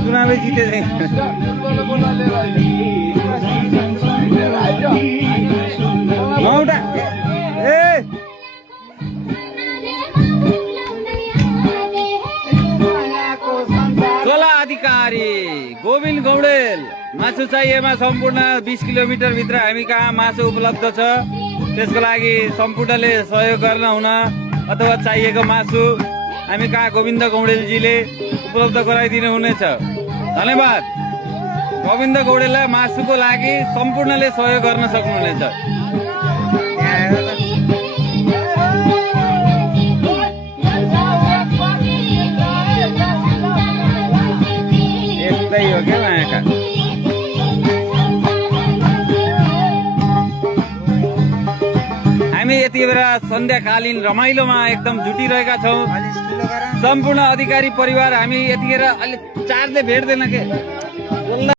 चुनाव जीते थे चला अधिकारी गोविन्द गौडेल मासु चाहिएमा सम्पूर्ण 20 किलोमिटर भित्र हामी कहाँ मासु उपलब्ध छ। त्यसको लागि सम्पूर्णले सहयोग गर्न हुन अथवा चाहिएको मासु हामी कहाँ गोविन्द गौडेलजीले उपलब्ध गराइदिनु हुनेछ। धन्यवाद। गोविन्द गौडेललाई मासुको लागि सम्पूर्णले सहयोग गर्न सक्नुहुनेछ। यस्तै हो क्या मायाका। हामी यति बेला सन्ध्याकालीन रमाइलोमा एकदम जुटिरहेका छौँ। सम्पूर्ण अधिकारी परिवार हामी यतिखेर अलि चार्जले भेट्दैन के।